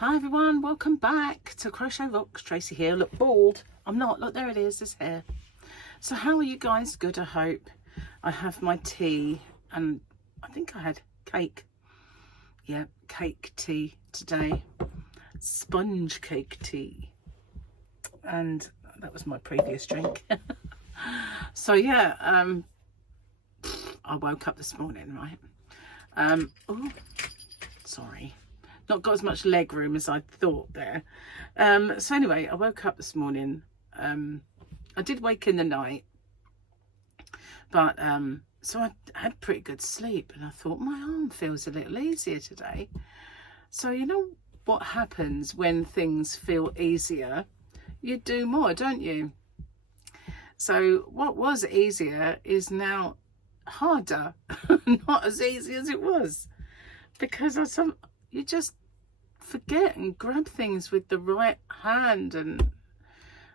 Hi everyone, welcome back to Crochet Rocks. Tracy here. Look, bald. I'm not. Look, there it is, this hair. So how are you guys? Good, I hope. I have my tea and I think I had cake. Yeah, cake tea today. Sponge cake tea. And that was my previous drink. So yeah, I woke up this morning, right? Oh, sorry. Not got as much leg room as I thought there. So anyway, I woke up this morning. I did wake in the night, but so I had pretty good sleep, and I thought my arm feels a little easier today. So you know what happens when things feel easier? You do more, don't you? So what was easier is now harder, not as easy as it was, because you just forget and grab things with the right hand, and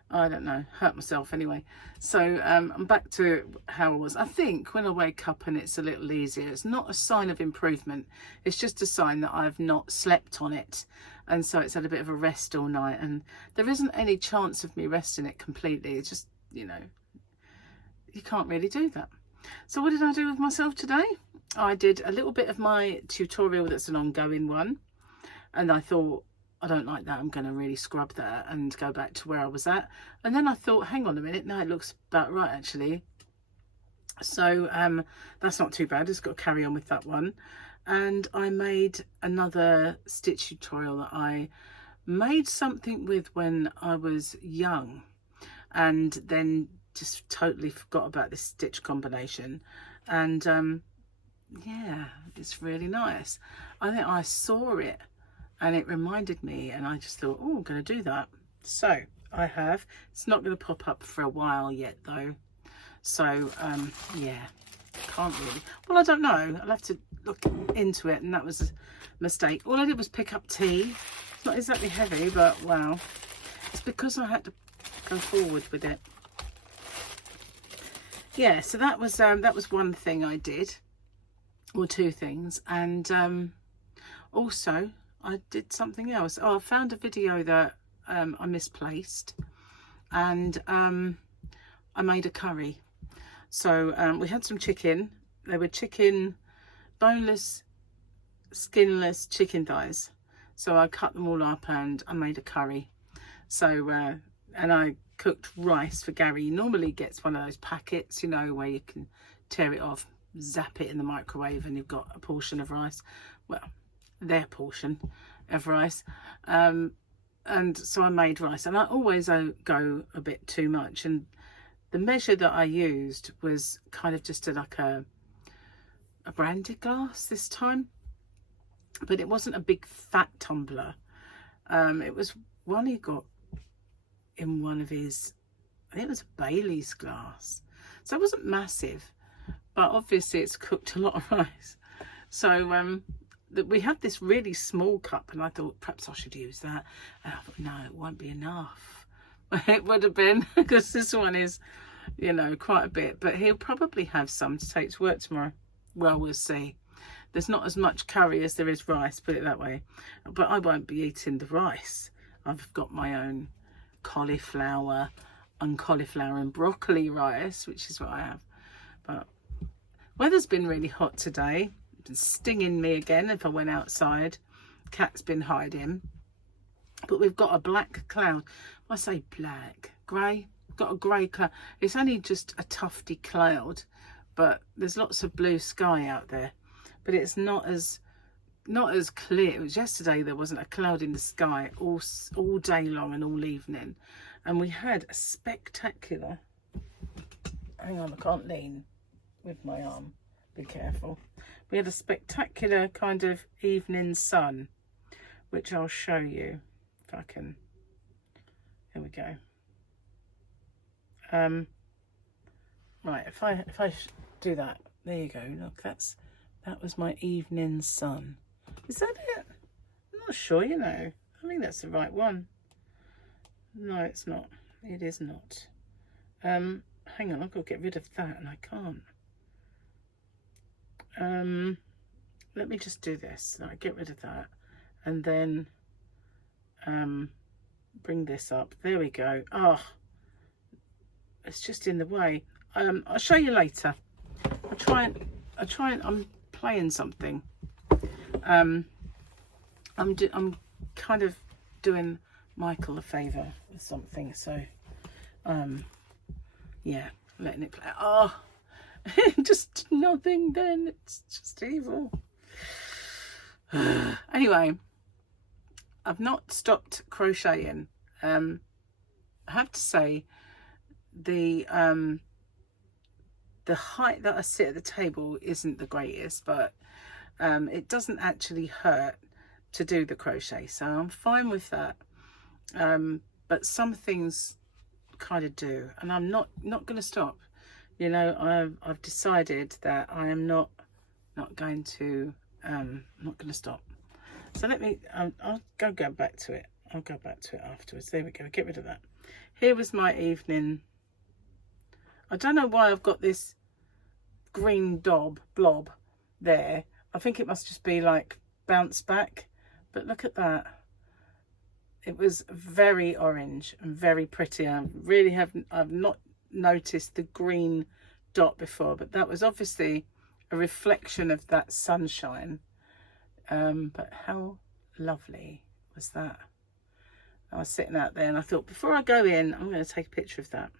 I don't know, hurt myself anyway. So I'm back to how I was. I think when I wake up and it's a little easier, it's not a sign of improvement, it's just a sign that I've not slept on it, and so it's had a bit of a rest all night, and there isn't any chance of me resting it completely. It's just, you know, you can't really do that. So what did I do with myself today? I did a little bit of my tutorial that's an ongoing one, and I thought, I don't like that, I'm going to really scrub that and go back to where I was at. And then I thought, hang on a minute, no, it looks about right actually. So that's not too bad, just got to carry on with that one. And I made another stitch tutorial that I made something with when I was young, and then just totally forgot about this stitch combination. And yeah, it's really nice. I think I saw it and it reminded me, and I just thought, oh, I'm going to do that. So I have. It's not going to pop up for a while yet though. So yeah, can't really. Well, I don't know. I'll have to look into it, and that was a mistake. All I did was pick up tea. It's not exactly heavy, but wow. It's because I had to go forward with it. Yeah, so that was one thing I did, or two things. And also I did something else. Oh, I found a video that I misplaced, and I made a curry. So we had some chicken. They were chicken, boneless, skinless chicken thighs. So I cut them all up and I made a curry. So and I cooked rice for Gary. He normally gets one of those packets, you know, where you can tear it off, zap it in the microwave, and you've got a portion of rice. Well, their portion of rice. And so I made rice, and I always go a bit too much, and the measure that I used was kind of just like a brandy glass this time, but it wasn't a big fat tumbler. It was one he got in one of his, I think it was a Bailey's glass, so it wasn't massive, but obviously it's cooked a lot of rice. So we had this really small cup, and I thought perhaps I should use that, and I thought, no, it won't be enough. It would have been, because this one is, you know, quite a bit, but he'll probably have some to take to work tomorrow. Well, we'll see. There's not as much curry as there is rice, put it that way, but I won't be eating the rice. I've got my own cauliflower and broccoli rice, which is what I have. But weather's been really hot today. It's been stinging me again if I went outside. Cat's been hiding. But we've got a black cloud. I say black, grey. Got a grey cloud. It's only just a tufty cloud, but there's lots of blue sky out there. But it's not as clear. It was yesterday, there wasn't a cloud in the sky all day long and all evening, and we had a spectacular, hang on, I can't lean with my arm, be careful. We had a spectacular kind of evening sun, which I'll show you if I can. Here we go. Right, if I do that, there you go. Look, that was my evening sun. Is that it? I'm not sure, you know. I think that's the right one. No, it's not. It is not. Hang on, I've got to get rid of that, and I can't. Let me just do this. Right, get rid of that, and then bring this up. There we go. Oh, it's just in the way. I'll show you later. I'm playing something. I'm kind of doing Michael a favour with something, so yeah, letting it play. Oh, just nothing then, it's just evil. Anyway, I've not stopped crocheting. I have to say the height that I sit at the table isn't the greatest, but it doesn't actually hurt to do the crochet, so I'm fine with that. But some things kind of do, and I'm not going to stop. You know, I've decided that I am not going to stop. So let me, I'll go back to it. I'll go back to it afterwards. There we go. Get rid of that. Here was my evening. I don't know why I've got this green blob there. I think it must just be like bounce back. But look at that. It was very orange and very pretty. I've not noticed the green dot before, but that was obviously a reflection of that sunshine. But how lovely was that? I was sitting out there and I thought, before I go in, I'm going to take a picture of that.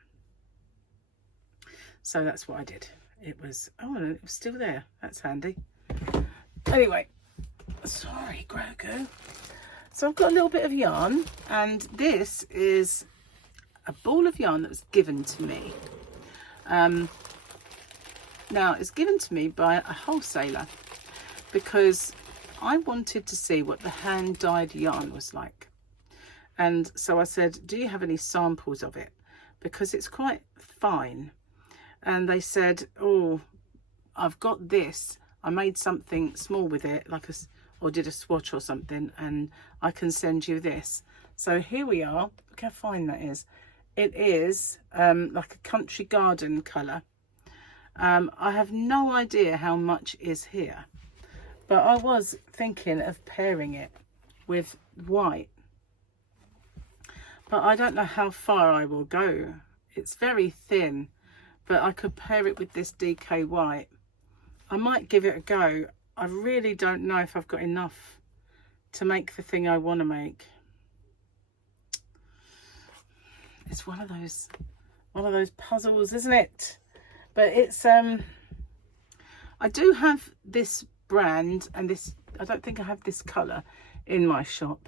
So that's what I did. It was, oh, it was still there. That's handy. Anyway, sorry, Grogu. So I've got a little bit of yarn, and this is a ball of yarn that was given to me. Now, it's given to me by a wholesaler because I wanted to see what the hand-dyed yarn was like. And so I said, do you have any samples of it? Because it's quite fine. And they said, oh, I've got this. I made something small with it, like or did a swatch or something, and I can send you this. So here we are. Look how fine that is. It is like a country garden colour. I have no idea how much is here, but I was thinking of pairing it with white, but I don't know how far I will go. It's very thin, but I could pair it with this DK white. I might give it a go. I really don't know if I've got enough to make the thing I want to make. It's one of those puzzles, isn't it? But it's I do have this brand, and this, I don't think I have this colour in my shop.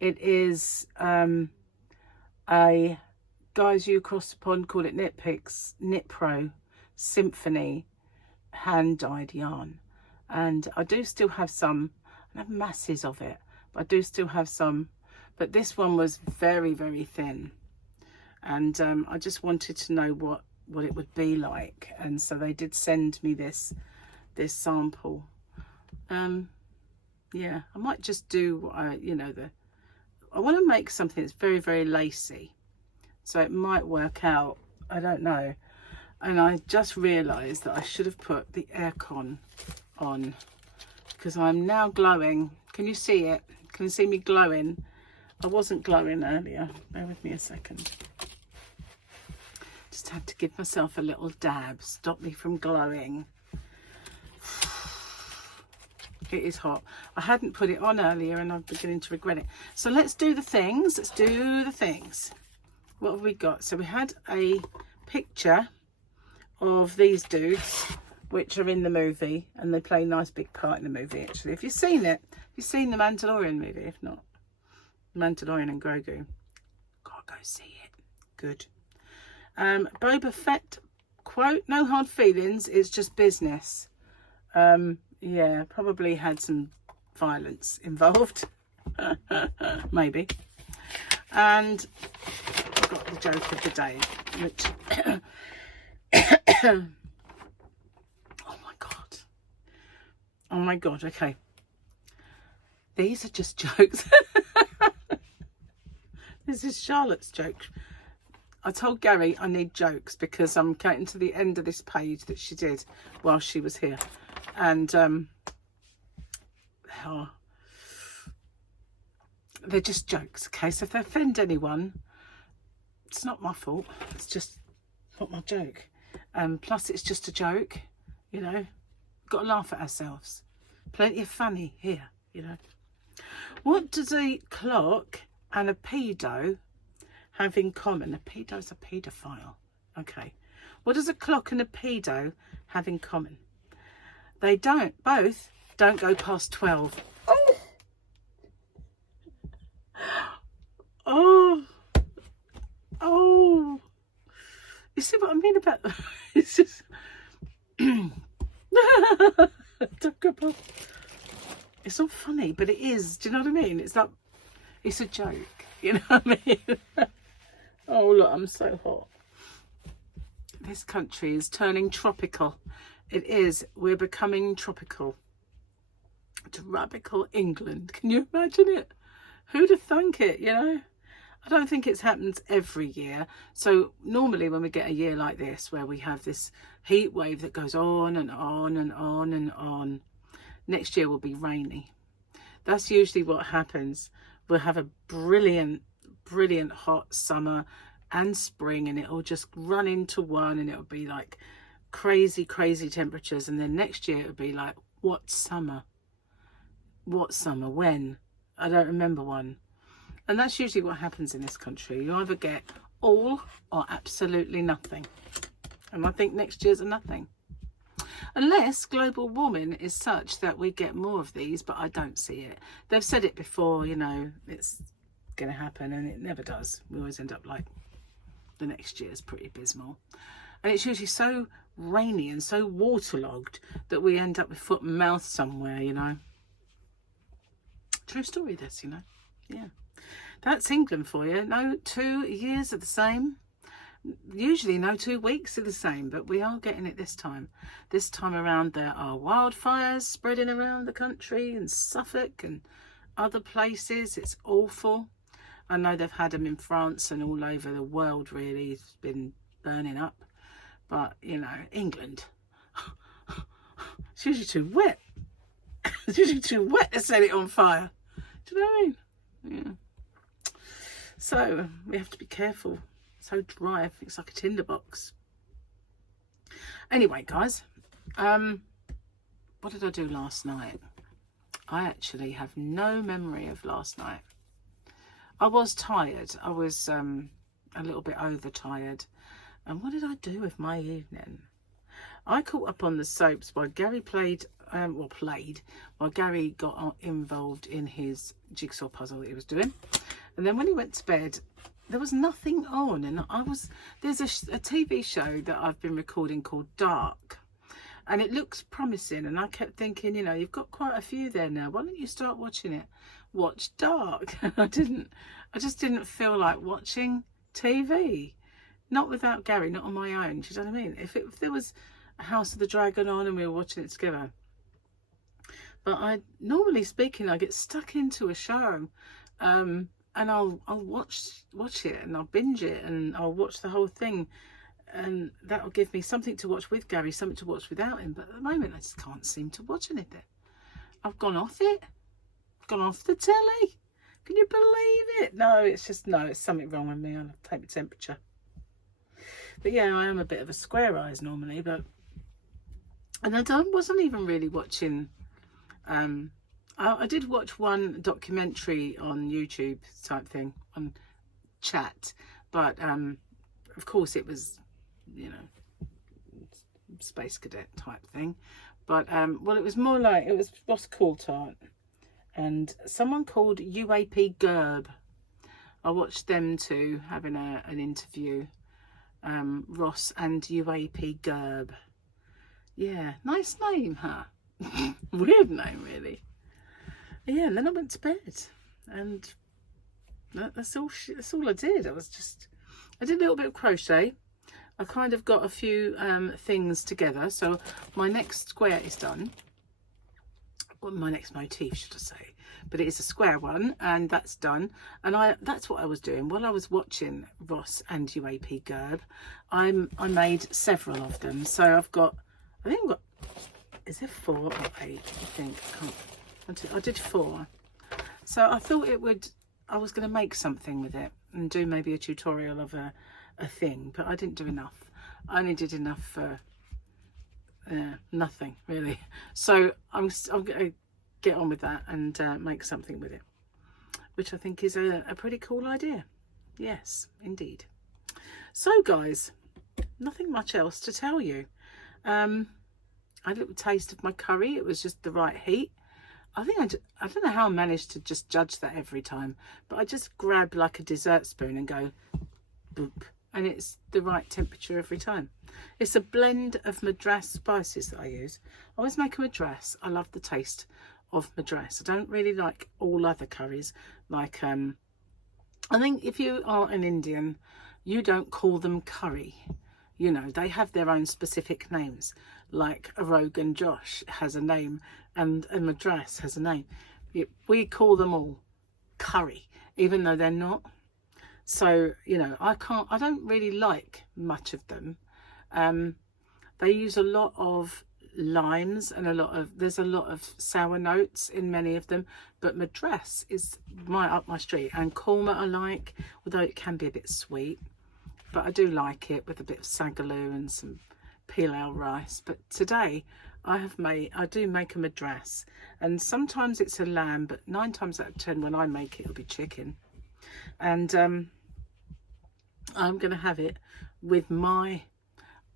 It is a guys you across the pond call it Knit Pro Symphony hand dyed yarn, and I do still have some. I have masses of it, but I do still have some. But this one was very, very thin, and I just wanted to know what it would be like, and so they did send me this sample. Yeah, I might just do what I want to make something that's very, very lacy, so it might work out. I don't know. And I just realised that I should have put the aircon on, because I'm now glowing. Can you see it? Can you see me glowing? I wasn't glowing earlier. Bear with me a second. Just had to give myself a little dab, stop me from glowing. It is hot. I hadn't put it on earlier and I'm beginning to regret it. So let's do the things. Let's do the things. What have we got? So we had a picture of these dudes, which are in the movie, and they play a nice big part in the movie, actually. If you've seen it, if you've seen the Mandalorian movie, if not, Mandalorian and Grogu, gotta go see it. Good. Boba Fett quote, no hard feelings, it's just business. Yeah, probably had some violence involved. Maybe. And I've got the joke of the day, which oh my god, okay, these are just jokes. This is Charlotte's joke. I told Gary I need jokes because I'm getting to the end of this page that she did while she was here, and they're just jokes, okay? So if they offend anyone, it's not my fault. It's just not my joke. Plus it's just a joke, you know. We've got to laugh at ourselves. Plenty of funny here, you know. What does a clock and a pedo have in common? A pedo's a paedophile. Okay. What does a clock and a pedo have in common? They both don't go past 12. Oh! Oh! Oh! You see what I mean about that? It's just... don't go past... It's not funny, but it is. Do you know what I mean? It's not... It's a joke. You know what I mean? Oh, look, I'm so hot. This country is turning tropical. It is. We're becoming tropical. Tropical England. Can you imagine it? Who'd have thunk it, you know? I don't think it happens every year. So normally when we get a year like this, where we have this heat wave that goes on and on and on and on, next year will be rainy. That's usually what happens. We'll have a brilliant hot summer and spring, and it'll just run into one, and it'll be like crazy temperatures. And then next year it'll be like, what summer? When? I don't remember one. And that's usually what happens in this country. You either get all or absolutely nothing. And I think next year's a nothing. Unless global warming is such that we get more of these, but I don't see it. They've said it before, you know, it's going to happen, and it never does. We always end up like the next year is pretty abysmal. And it's usually so rainy and so waterlogged that we end up with foot and mouth somewhere, you know. True story, this, you know. Yeah. That's England for you. No 2 years are the same. Usually no 2 weeks are the same, but we are getting it this time. This time around there are wildfires spreading around the country, and Suffolk and other places. It's awful. I know they've had them in France and all over the world, really. It's been burning up. But, you know, England, it's usually too wet. It's usually too wet to set it on fire. Do you know what I mean? Yeah. So we have to be careful. So dry, it's like a tinderbox. Anyway, guys, what did I do last night? I actually have no memory of last night. I was tired. I was a little bit overtired. And what did I do with my evening? I caught up on the soaps while Gary while Gary got involved in his jigsaw puzzle that he was doing. And then when he went to bed, there was nothing on, and there's a TV show that I've been recording called Dark, and it looks promising, and I kept thinking, you know, you've got quite a few there now, why don't you start watching it? Watch Dark. I just didn't feel like watching TV, not without Gary, not on my own. Do you know what I mean? If there was a House of the Dragon on and we were watching it together, but normally speaking, I get stuck into a show, and I'll watch it, and I'll binge it, and I'll watch the whole thing, and that'll give me something to watch with Gary, something to watch without him. But at the moment I just can't seem to watch anything. I've gone off it. I've gone off the telly. Can you believe it? No, it's something wrong with me. I'll take my temperature. But yeah, I am a bit of a square eyes normally, and I wasn't even really watching. I did watch one documentary on YouTube type thing, on chat, but of course it was, you know, space cadet type thing. But well, it was more like, it was Ross Coulthart and someone called UAP Gerb. I watched them two having an interview, Ross and UAP Gerb. Yeah, nice name, huh? Weird name, really. Yeah, and then I went to bed, and that's all I did. I did a little bit of crochet. I kind of got a few things together. So my next square is done. Well, my next motif, should I say. But it is a square one, and that's done. And that's what I was doing. While I was watching Ross and UAP Gerb, I made several of them. So I think I've got, is it 4 or 8? I think. I did 4. So I thought it would I was going to make something with it and do maybe a tutorial of a thing, but I didn't do enough. I only did enough for nothing really. So I'm going to get on with that and make something with it, which I think is a pretty cool idea. Yes, indeed. So guys, nothing much else to tell you. I had a little taste of my curry. It was just the right heat. I think I don't know how I managed to just judge that every time, but I just grab like a dessert spoon and go boop, and it's the right temperature every time. It's a blend of Madras spices that I use. I always make a Madras. I love the taste of Madras. I don't really like all other curries. Like I think if you are an Indian, you don't call them curry. You know, they have their own specific names. Like a Rogan Josh has a name and a Madras has a name. We call them all curry, even though they're not. So, you know, I don't really like much of them. They use a lot of limes and there's a lot of sour notes in many of them, but Madras is up my street. And korma I like, although it can be a bit sweet, but I do like it with a bit of sagaloo and some pilau rice. But today I do make a Madras, and sometimes it's a lamb, but 9 times out of 10 when I make it, it'll be chicken. And I'm going to have it with my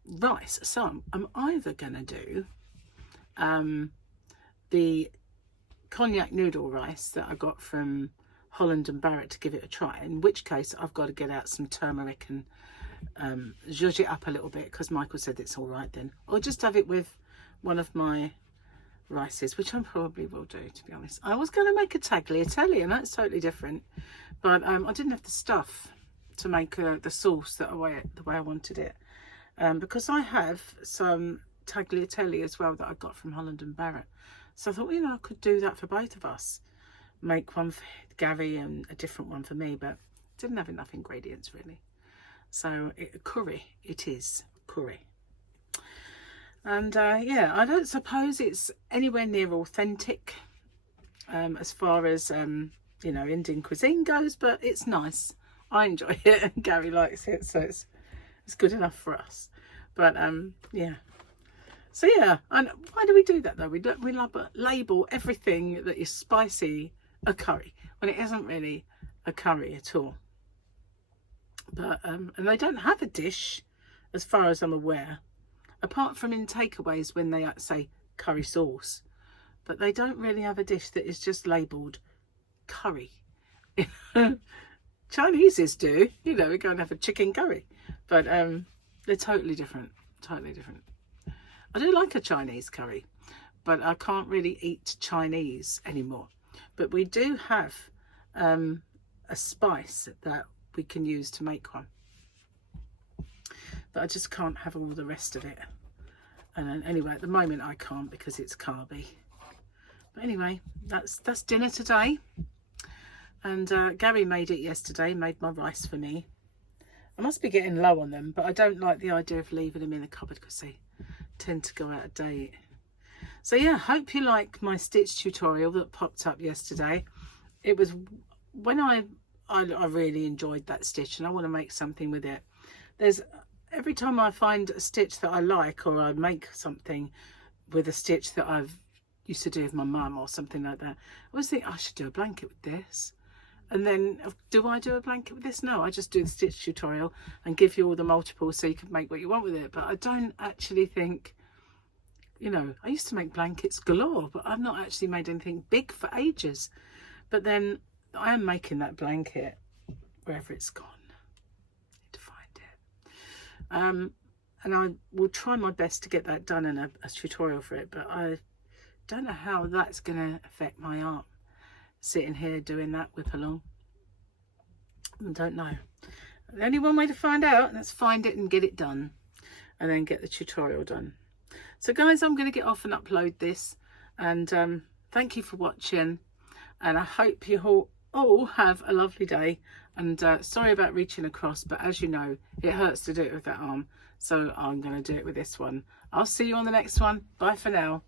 rice. So I'm either going to do the cognac noodle rice that I got from Holland and Barrett to give it a try, in which case I've got to get out some turmeric and zhuzh it up a little bit, because Michael said it's all right then. Or just have it with one of my rices, which I probably will do, to be honest. I was going to make a tagliatelle, and that's totally different, but I didn't have the stuff to make the sauce the way I wanted it, because I have some tagliatelle as well that I got from Holland and Barrett. So I thought, you know, I could do that for both of us, make one for Gary and a different one for me, but didn't have enough ingredients really. So curry it is, curry. And yeah, I don't suppose it's anywhere near authentic as far as you know, Indian cuisine goes, but it's nice. I enjoy it and Gary likes it, so it's good enough for us. But yeah, so yeah. And why do we do that though? We label everything that is spicy a curry when it isn't really a curry at all. But and they don't have a dish as far as I'm aware, apart from in takeaways when they say curry sauce, but they don't really have a dish that is just labelled curry. Chinese's do, you know, we go and have a chicken curry, but they're totally different, totally different. I do like a Chinese curry, but I can't really eat Chinese anymore. But we do have a spice that we can use to make one, but I just can't have all the rest of it. And anyway, at the moment I can't because it's carby. But anyway, that's dinner today. And Gary made it yesterday, made my rice for me. I must be getting low on them, but I don't like the idea of leaving them in the cupboard because they tend to go out of date. So yeah, hope you like my stitch tutorial that popped up yesterday. It was when I really enjoyed that stitch, and I want to make something with it. Every time I find a stitch that I like, or I make something with a stitch that I've used to do with my mum or something like that, I always think I should do a blanket with this. And then, do I do a blanket with this? No, I just do the stitch tutorial and give you all the multiples so you can make what you want with it. But I don't actually think, you know, I used to make blankets galore, but I've not actually made anything big for ages. But then I am making that blanket wherever it's gone. I need to find it. And I will try my best to get that done in a tutorial for it, but I don't know how that's going to affect my art. Sitting here doing that whip along, I don't know. The only one way to find out, let's find it and get it done, and then get the tutorial done. So guys, I'm going to get off and upload this, and thank you for watching, and I hope you all have a lovely day. And sorry about reaching across, but as you know, it hurts to do it with that arm, so I'm going to do it with this one. I'll see you on the next one. Bye for now.